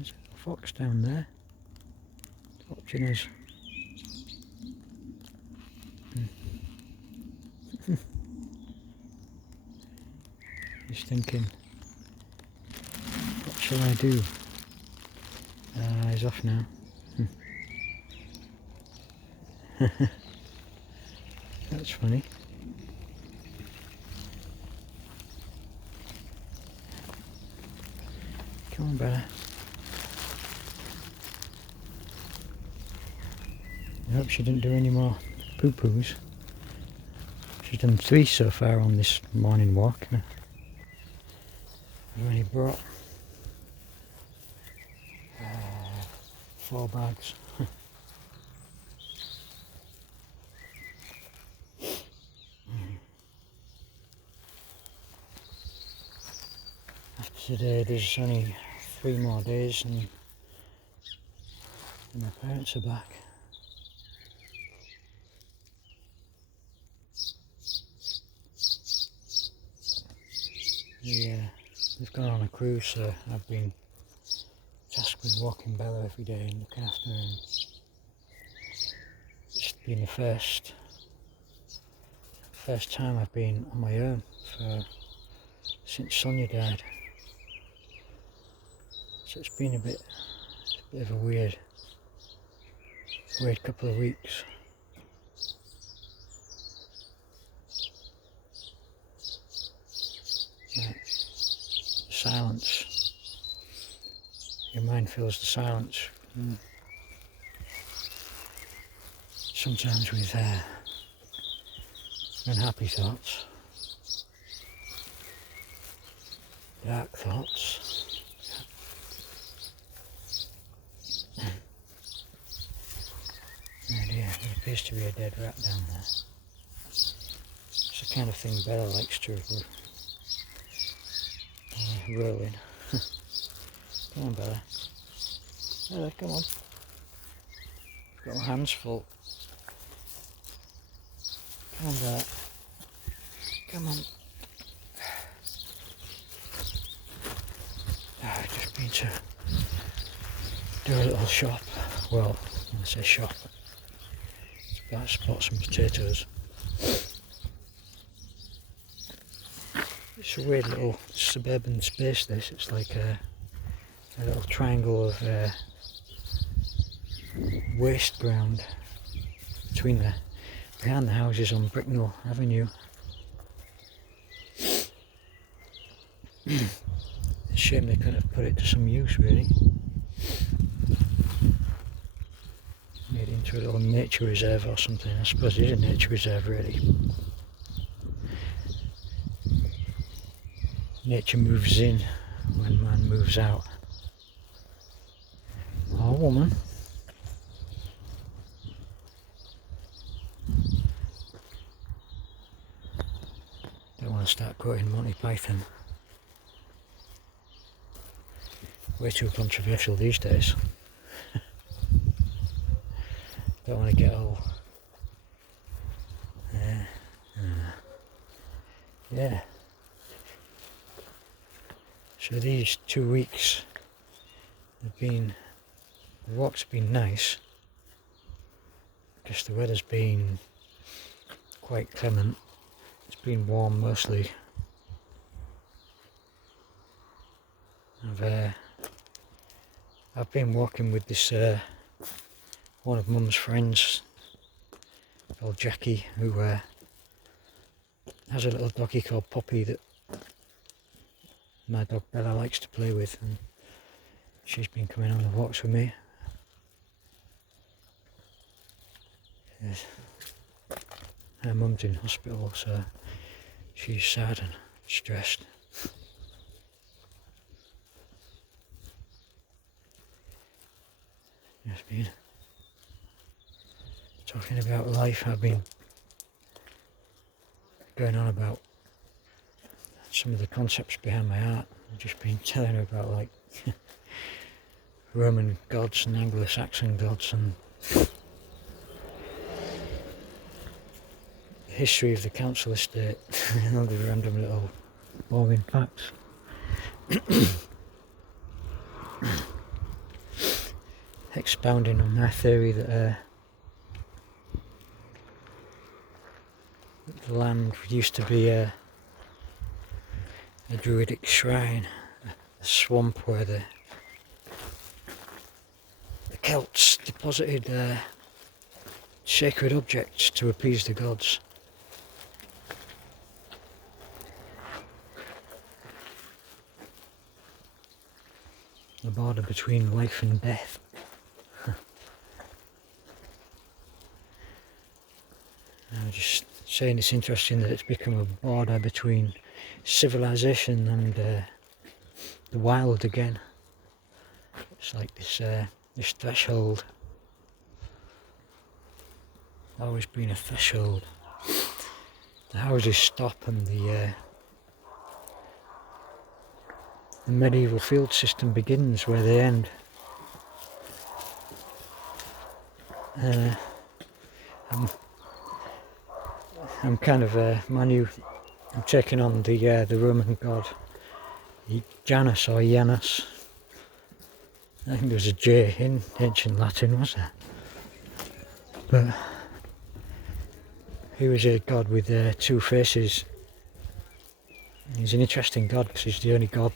There's a fox down there watching us. He's thinking, what shall I do? He's off now. That's funny. Come on, Bella. I hope she didn't do any more poo-poos. She's done 3 so far on this morning walk. I've only brought 4 bags. After today there's only 3 more days and my parents are back. They've gone on a cruise, so I've been tasked with walking Bella every day and looking after her. And it's been the first time I've been on my own since Sonia died. So it's been a bit of a weird couple of weeks. Silence. Your mind fills the silence. Sometimes with unhappy thoughts, dark thoughts. Oh dear, there appears to be a dead rat down there. It's the kind of thing Bella likes to roll in. Come on, Bella. Bella, come on. I've got my hands full. Come on, Bella. Come on. I've just been to do a little shop. Well, when I say shop, it's about to spot some potatoes. It's a weird little suburban space, this. It's like a little triangle of waste ground behind the houses on Bricknell Avenue. It's a shame they couldn't have put it to some use, really. Made it into a little nature reserve or something. I suppose it is a nature reserve, really. Nature moves in when man moves out. Or woman. Don't want to start quoting Monty Python. Way too controversial these days. Don't want to get all... yeah. So these 2 weeks the walk's been nice because the weather's been quite clement. It's been warm mostly. I've been walking with this one of Mum's friends called Jackie, who has a little doggy called Poppy that my dog Bella likes to play with, and she's been coming on the walks with me. Yes. Her mum's in hospital, so she's sad and stressed. Just been talking about life. I've been going on about some of the concepts behind my art. I've just been telling her about like Roman gods and Anglo-Saxon gods and the history of the council estate and all the random little boring facts. expounding on my theory that the land used to be a druidic shrine, a swamp where the Celts deposited sacred objects to appease the gods. The border between life and death. I'm just saying it's interesting that it's become a border between civilization and the wild again. It's like this threshold. Always been a threshold. The houses stop and the medieval field system begins where they end. I'm kind of I'm taking on the Roman god Janus or Janus. I think there was a J in ancient Latin, was there? But he was a god with two faces. He's an interesting god because he's the only god.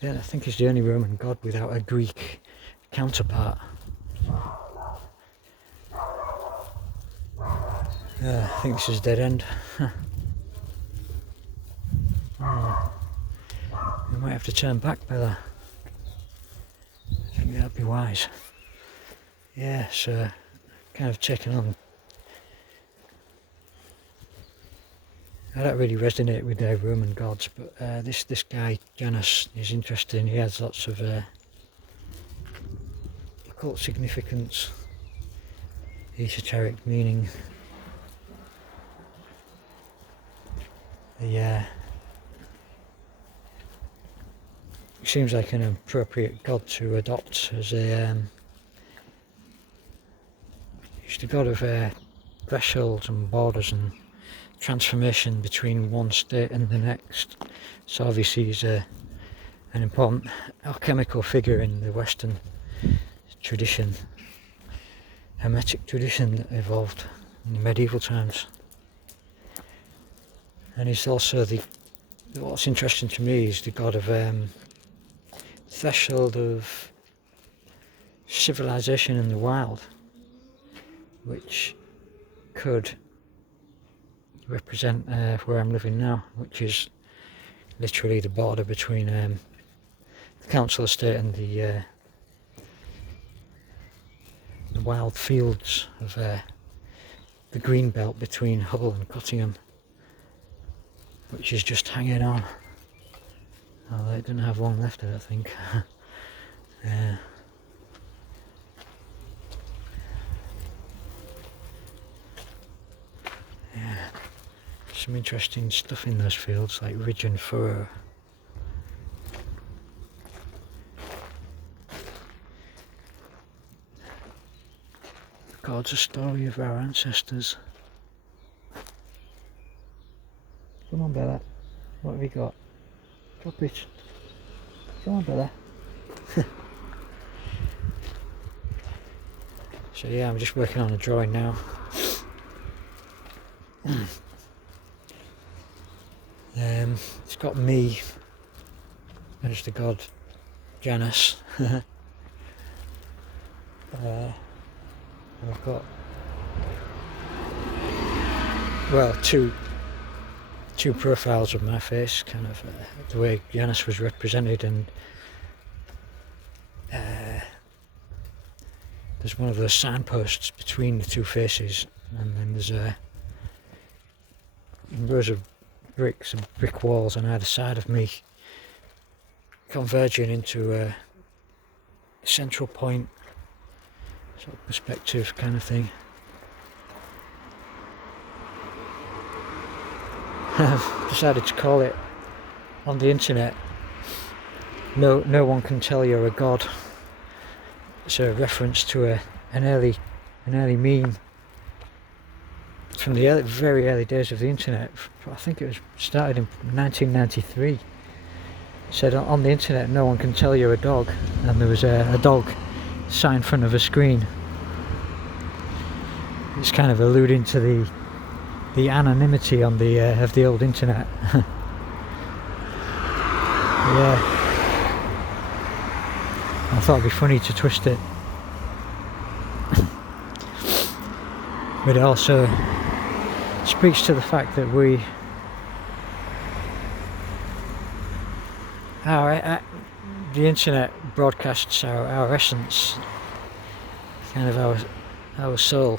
Yeah, I think he's the only Roman god without a Greek counterpart. I think this is dead end. We might have to turn back, Bella. I think that'd be wise. Yeah, so kind of checking on. I don't really resonate with their Roman gods, but this guy Janus is interesting. He has lots of occult significance, esoteric meaning. He seems like an appropriate god to adopt as a he's the god of thresholds and borders and transformation between one state and the next. So obviously he's an important alchemical figure in the Western tradition, Hermetic tradition that evolved in the medieval times. And he's also what's interesting to me is the god of threshold of civilization in the wild, which could represent where I'm living now, which is literally the border between the council estate and the wild fields of the green belt between Hull and Cottingham, which is just hanging on. Although it didn't have long left, I don't think. Yeah, some interesting stuff in those fields, like ridge and furrow. Records a story of our ancestors. Come on, Bella. What have you got? Drop it. Come on, Bella. So yeah, I'm just working on a drawing now. It's got me as the god Janus. And I've got, well, two profiles of my face, kind of the way Janus was represented, and there's one of those signposts between the two faces, and then there's rows of bricks and brick walls on either side of me, converging into a central point, sort of perspective kind of thing. I've decided to call it on the internet, no one can tell you're a god. It's a reference to an early meme from the very early days of the internet. I think it was started in 1993. It said, on the internet no one can tell you're a dog, and there was a dog sat in front of a screen. It's kind of alluding to the anonymity on the of the old internet. Yeah, I thought it'd be funny to twist it, but it also speaks to the fact that the internet broadcasts our essence, kind of our soul,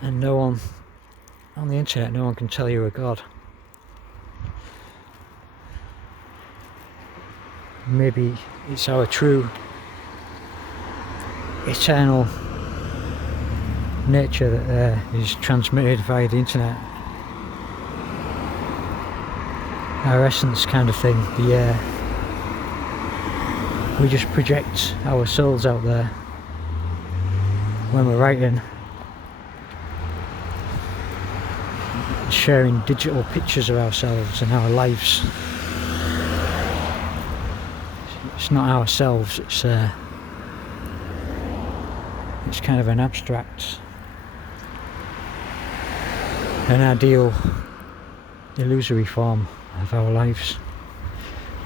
and no one on the internet, no one can tell you a god. Maybe it's our true eternal nature that is transmitted via the internet, our essence kind of thing. We just project our souls out there when we're writing, sharing digital pictures of ourselves and our lives. It's not ourselves, it's kind of an abstract, an ideal, illusory form of our lives.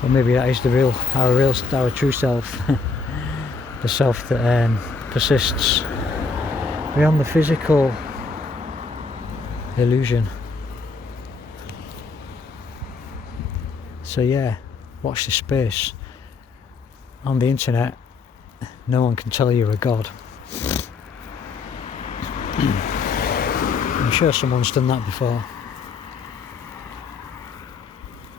But maybe that is our true self, the self that persists beyond the physical illusion. So yeah, watch this space. On the internet, no one can tell you're a god. I'm sure someone's done that before,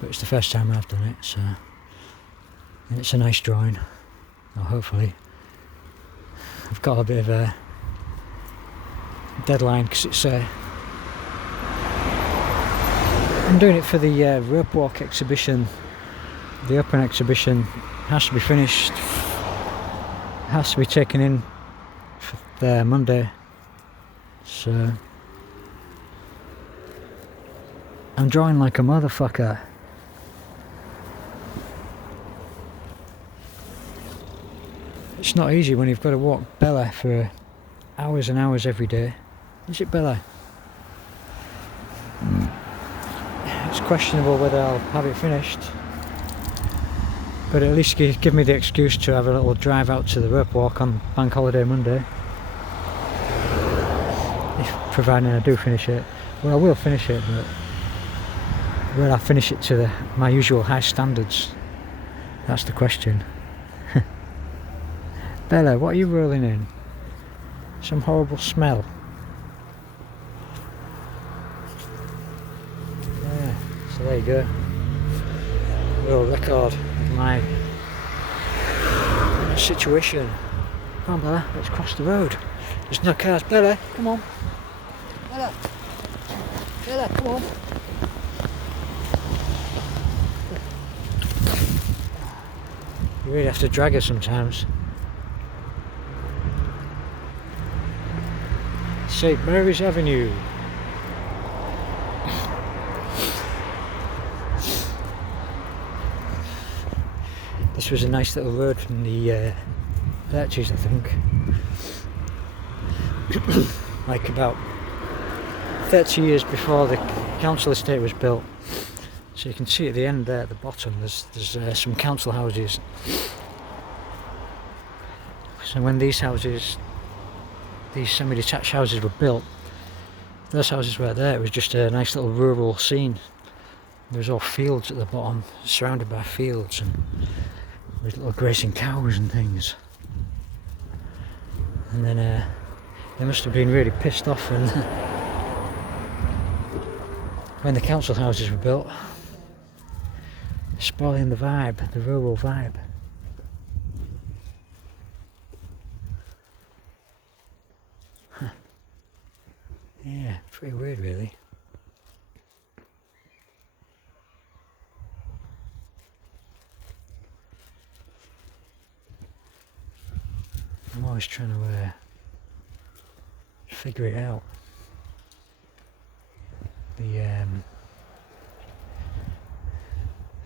but it's the first time I've done it, so, and it's a nice drawing, or hopefully. I've got a bit of a deadline because it's I'm doing it for the rope walk exhibition. The open exhibition has to be finished, has to be taken in for Monday, so I'm drawing like a motherfucker. It's not easy when you've got to walk Bella for hours and hours every day. Is it Bella? It's questionable whether I'll have it finished, but at least give me the excuse to have a little drive out to the rope walk on Bank Holiday Monday, providing I do finish it. Well, I will finish it, but will I finish it to my usual high standards? That's the question. Bella, what are you rolling in? Some horrible smell. Yeah, so there you go. Little record of my situation. Come on, Bella, let's cross the road. There's no cars. Bella, come on. Bella, Bella, come on. You really have to drag her sometimes. St. Mary's Avenue. This was a nice little road from the Lurches, I think. Like about 30 years before the council estate was built. So you can see at the end there at the bottom there's some council houses. So when these semi-detached houses were built, those houses were there, it was just a nice little rural scene. There was all fields at the bottom, surrounded by fields, and with little grazing cows and things. And then they must have been really pissed off when the council houses were built, spoiling the vibe, the rural vibe. Huh. Yeah, pretty weird really. I'm always trying to figure it out.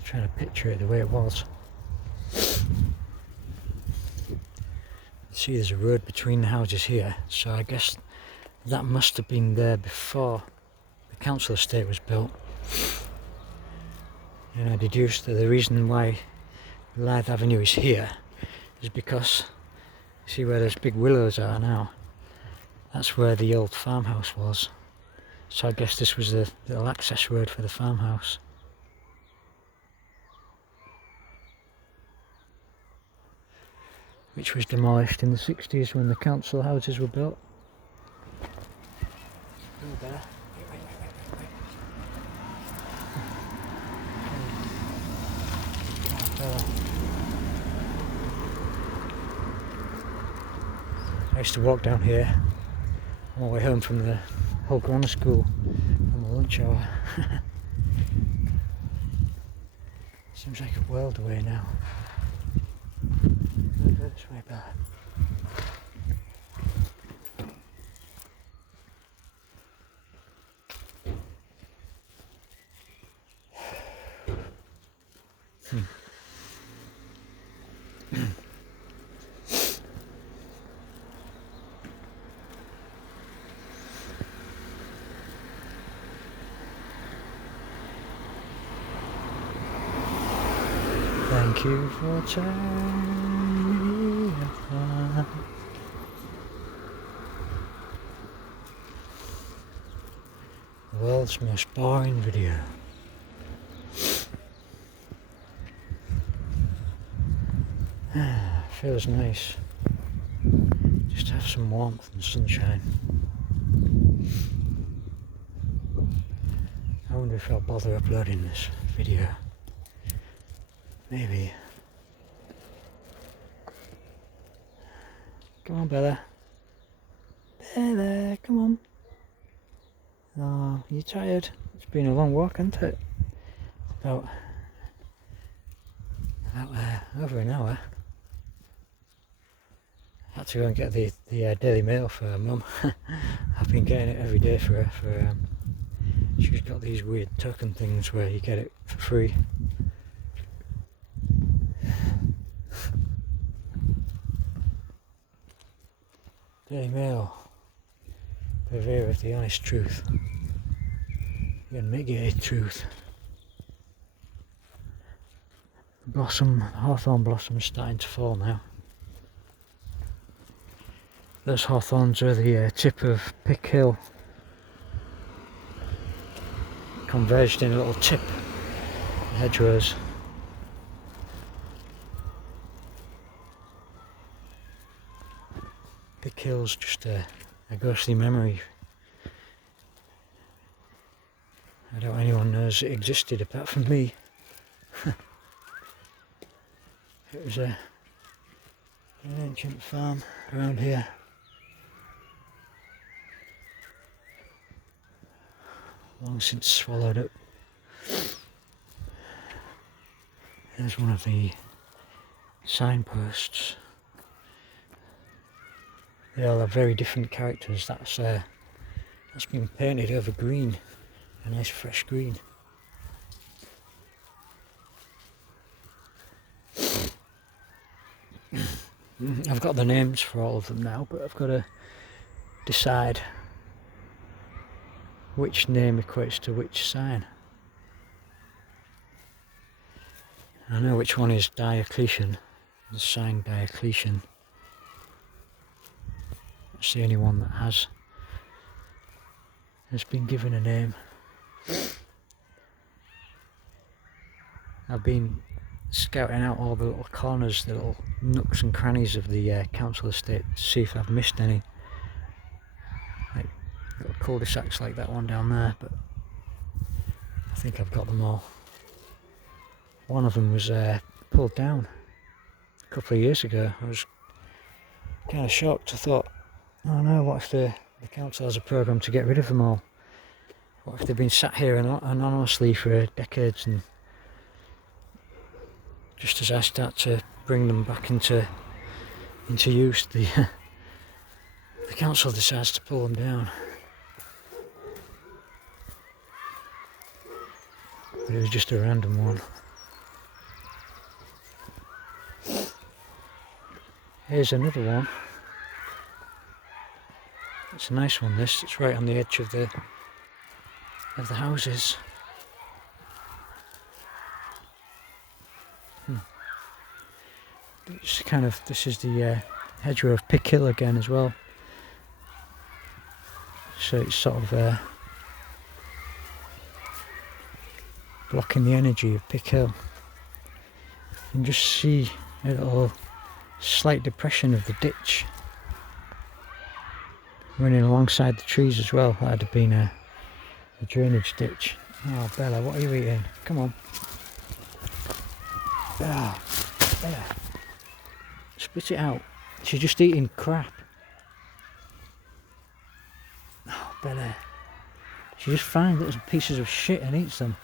Trying to picture it the way it was. see there's a road between the houses here, so I guess that must have been there before the council estate was built. And I deduced that the reason why Blythe Avenue is here is because, see where those big willows are now? That's where the old farmhouse was. So I guess this was the little access road for the farmhouse. Which was demolished in the 60s when the council houses were built. There. I used to walk down here on my way home from the Hull Grammar School on the lunch hour. Seems like a world away now. This way back. Thank you for turning me apart. The world's most boring video. Feels nice. Just have some warmth and sunshine. I wonder if I'll bother uploading this video. Maybe. Come on, Bella. Bella, come on. Oh, you tired? It's been a long walk, hasn't it? About over an hour. I had to go and get the Daily Mail for her mum. I've been getting it every day for her. She's got these weird token things where you get it for free. Daily Mail, purveyor of the honest truth, the unmitigated truth. The hawthorn blossom's starting to fall now. Those hawthorns are the tip of Pick Hill, converged in a little tip, hedgerows. Pick Hill's just a ghostly memory. I doubt anyone knows it existed apart from me. It was an ancient farm around here. Long since swallowed up. There's one of the signposts. They all have very different characters. That's been painted over green, a nice fresh green. I've got the names for all of them now, but I've got to decide which name equates to which sign. I know which one is Diocletian, the sign Diocletian. It's the only one that has been given a name. I've been scouting out all the little corners, the little nooks and crannies of the council estate to see if I've missed any. Like little cul-de-sacs like that one down there, but I think I've got them all. One of them was pulled down a couple of years ago. I was kind of shocked. I thought, oh no, what if the council has a programme to get rid of them all? What if they've been sat here anonymously for decades, and just as I start to bring them back into use, the council decides to pull them down. But it was just a random one. Here's another one. It's a nice one, this. It's right on the edge of the houses. It's kind of, this is the hedgerow of Pickhill again as well. So it's sort of blocking the energy of Pickhill. You can just see a little slight depression of the ditch running alongside the trees as well. That had been a drainage ditch. Oh, Bella, what are you eating? Come on. Ah, Bella. Spit it out. She's just eating crap. Oh, Bella. She just finds little pieces of shit and eats them.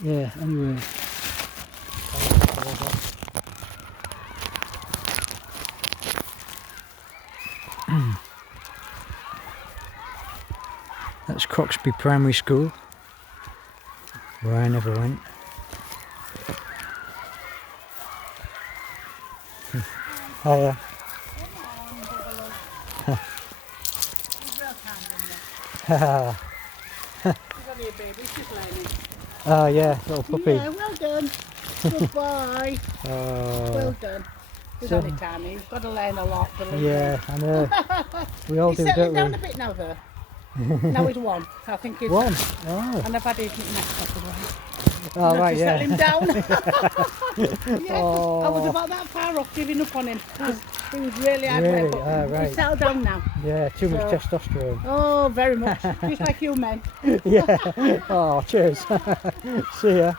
Yeah, anyway. That's Croxby Primary School, where I never went. Hiya. Oh yeah, little puppy. Yeah, well done. Goodbye. Well done. He's only tiny. He's got to learn a lot. Yeah, I know. We all He's do, settling don't down we? a bit now, though. Now he's one. I think he's One? Oh. And I've had his neck off away. Oh, right, yeah. Settle him down. Yeah, Oh. I was about that far off giving up on him. He was really hard Really? work, but Right. he's settled down now. Yeah, too much So- testosterone. Oh, very much. Just like you men. Yeah. Oh, cheers. See ya.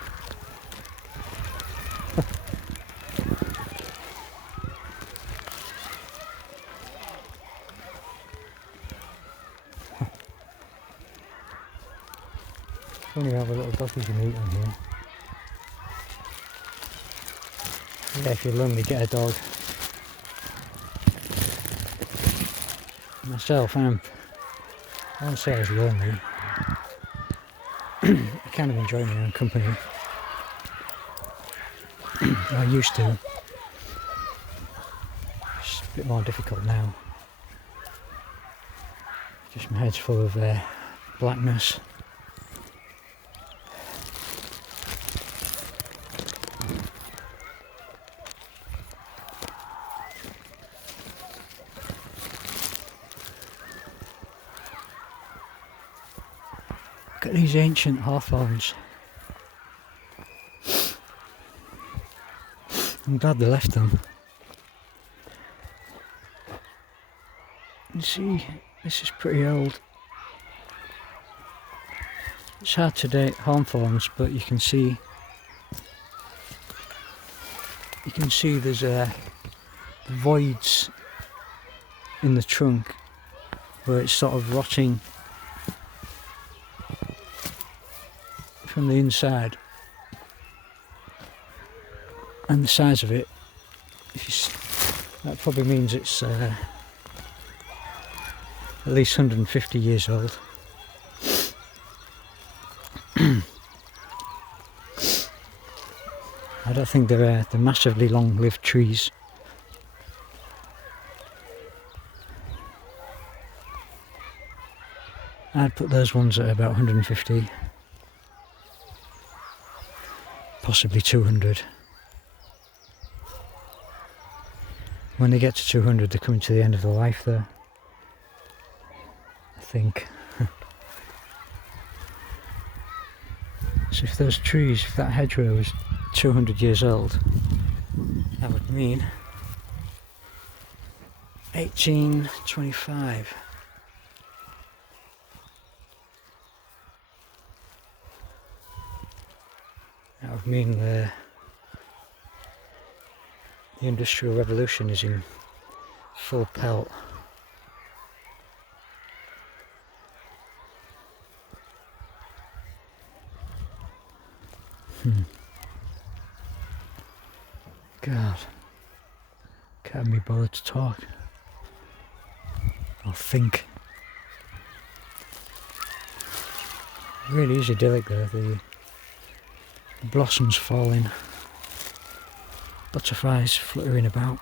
Funny how the little doggies can eat on here. Yeah, if you're lonely, get a dog. Myself, I won't say I was lonely. I kind of enjoy my own company. I used to. It's a bit more difficult now. Just my head's full of blackness. Look at these ancient hawthorns. I'm glad they left them. You see, this is pretty old. It's hard to date hawthorns, but you can see there's voids in the trunk where it's sort of rotting from the inside, and the size of it, that probably means it's at least 150 years old. I don't think they're massively long-lived trees. I'd put those ones at about 150, possibly 200. When they get to 200, they're coming to the end of their life though, I think. So if those trees, if that hedgerow is 200 years old, that would mean 1825. That would mean the Industrial Revolution is in full pelt. God, can't be bothered to talk or think. It really is idyllic though, the blossoms falling, butterflies fluttering about.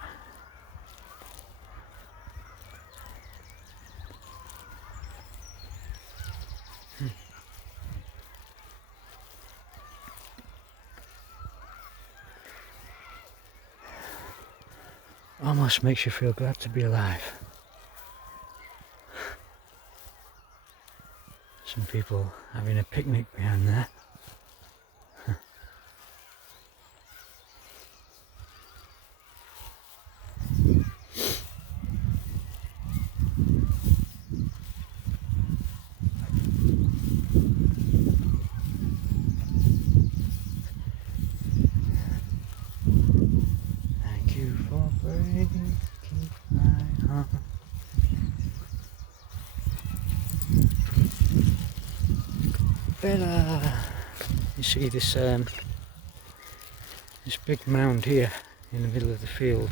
almost makes you feel glad to be alive. Some people having a picnic behind there. Thank you for breaking my heart. Bella! You see this this big mound here in the middle of the field.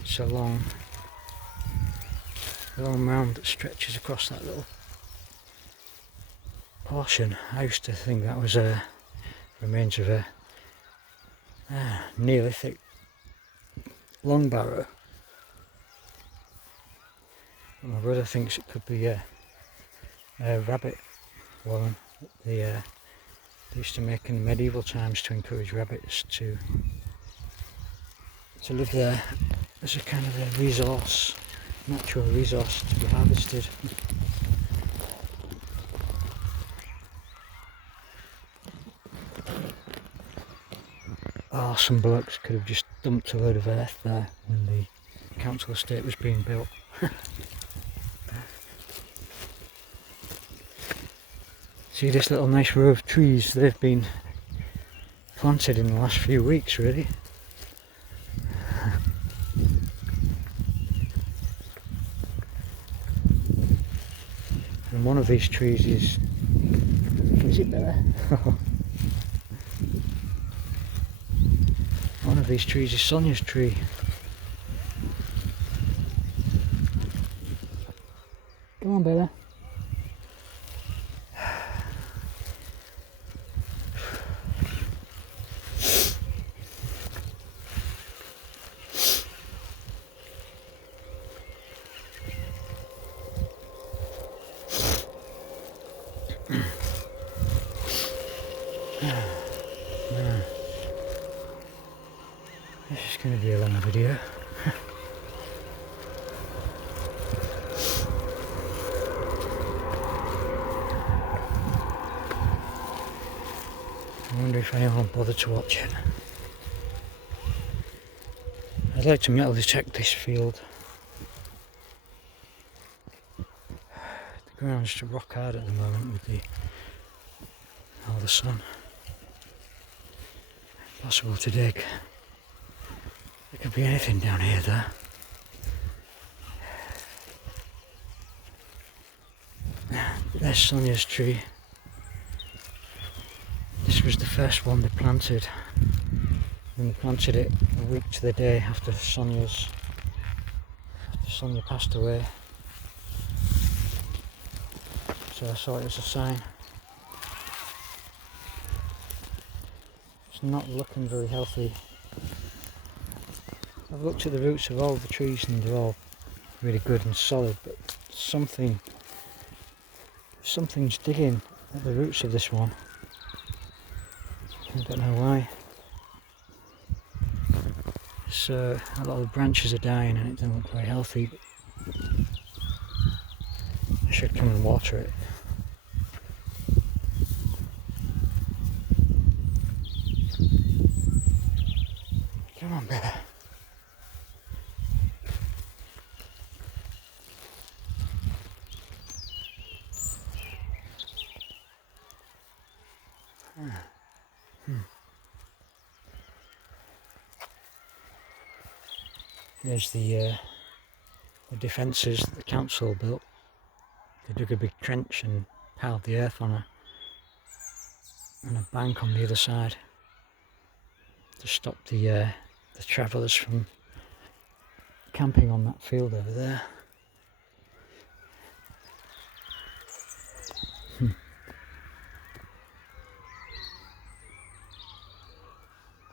It's a long mound that stretches across that little portion. I used to think that was a remains of a Neolithic long barrow. But my brother thinks it could be a rabbit warren that they used to make in medieval times to encourage rabbits to live there as a kind of a resource, natural resource to be harvested. Oh, some blokes could have just dumped a load of earth there when the council estate was being built. See this little nice row of trees, they've been planted in the last few weeks really. And one of these trees is it there? One of these trees is Sonia's tree. Come on, Bella. This is going to be a long video. I wonder if anyone will bother to watch it. I'd like to metal detect this field. The ground's rock hard at the moment with all the sun. Impossible to dig. There could be anything down here though. There's Sonia's tree. This was the first one they planted. And they planted it a week to the day after Sonia passed away. So I saw it as a sign. It's not looking very healthy. I've looked at the roots of all the trees and they're all really good and solid, but something's digging at the roots of this one. I don't know why. So a lot of the branches are dying and it doesn't look very healthy. I should come and water it. Come on, Bella. There's the defences that the council built. They dug a big trench and piled the earth on a bank on the other side to stop the travellers from camping on that field over there.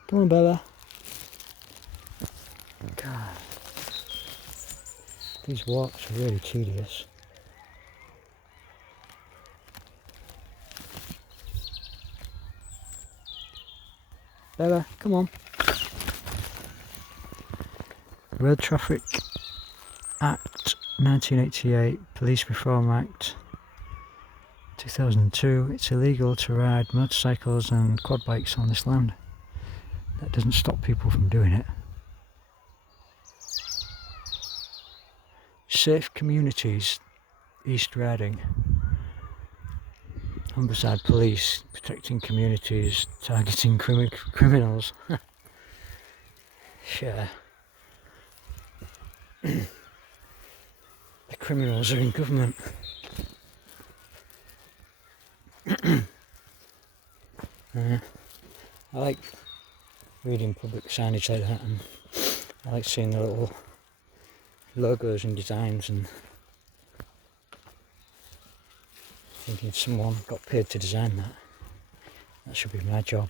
Come on, Bella. God, these walks are really tedious. Bella, come on. Road Traffic Act 1988, Police Reform Act 2002. It's illegal to ride motorcycles and quad bikes on this land. That doesn't stop people from doing it. Safe Communities, East Riding. Humberside Police protecting communities, targeting criminals. Sure. The criminals are in government. I like reading public signage like that, and I like seeing the little logos and designs, and thinking if someone got paid to design that, that should be my job.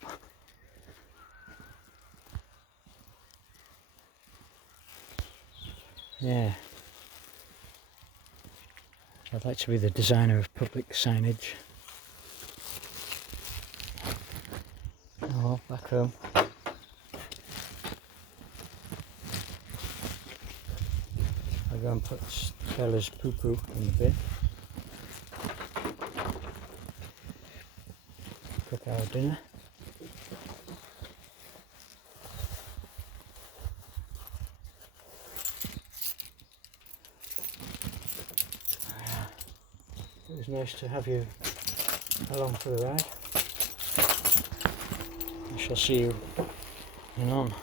Yeah, I'd like to be the designer of public signage. Oh, back home. I'll go and put Stella's poo-poo in the bin. Cook our dinner. It was nice to have you along for the ride. I shall see you in on.